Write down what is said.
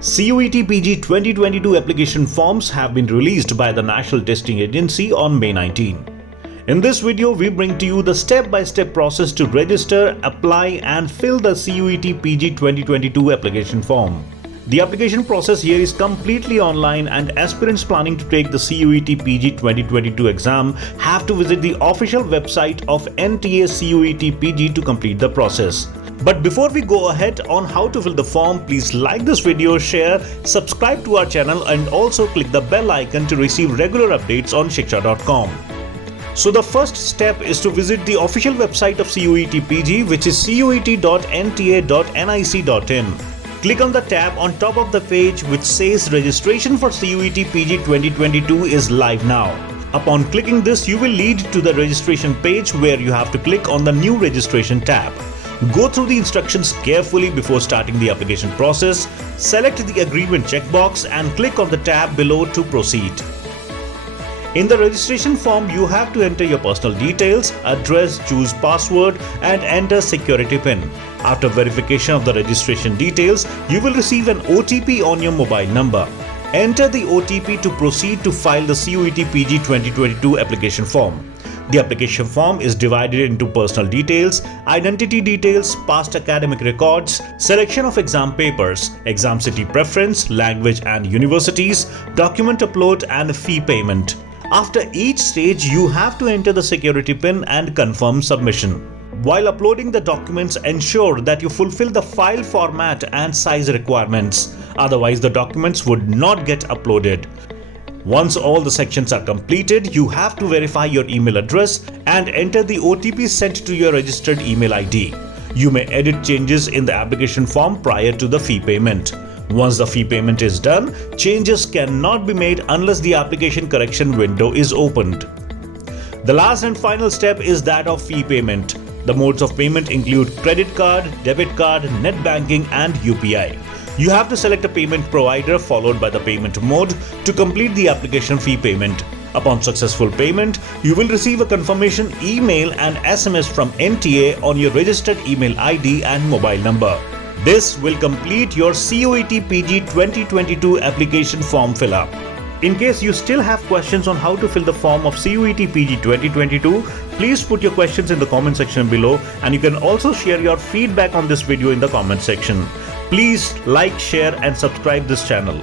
CUET PG 2022 application forms have been released by the National Testing Agency on May 19. In this video, we bring to you the step-by-step process to register, apply and fill the CUET PG 2022 application form. The application process here is completely online, and aspirants planning to take the CUET PG 2022 exam have to visit the official website of NTA CUET PG to complete the process. But before we go ahead on how to fill the form, please like this video, share, subscribe to our channel and also click the bell icon to receive regular updates on shiksha.com. So the first step is to visit the official website of CUET PG, which is cuet.nta.nic.in. Click on the tab on top of the page which says registration for CUET PG 2022 is live now. Upon clicking this, you will lead to the registration page where you have to click on the new registration tab. Go through the instructions carefully before starting the application process. Select the agreement checkbox and click on the tab below to proceed. In the registration form, you have to enter your personal details, address, choose password and enter security PIN. After verification of the registration details, you will receive an OTP on your mobile number. Enter the OTP to proceed to file the CUET PG 2022 application form. The application form is divided into personal details, identity details, past academic records, selection of exam papers, exam city preference, language and universities, document upload and fee payment. After each stage, you have to enter the security PIN and confirm submission. While uploading the documents, ensure that you fulfill the file format and size requirements. Otherwise, the documents would not get uploaded. Once all the sections are completed, you have to verify your email address and enter the OTP sent to your registered email ID. You may edit changes in the application form prior to the fee payment. Once the fee payment is done, changes cannot be made unless the application correction window is opened. The last and final step is that of fee payment. The modes of payment include credit card, debit card, net banking and UPI. You have to select a payment provider followed by the payment mode to complete the application fee payment. Upon successful payment, you will receive a confirmation email and SMS from NTA on your registered email ID and mobile number. This will complete your CUET PG 2022 application form fill-up. In case you still have questions on how to fill the form of CUET PG 2022, please put your questions in the comment section below, and you can also share your feedback on this video in the comment section. Please like, share and subscribe this channel.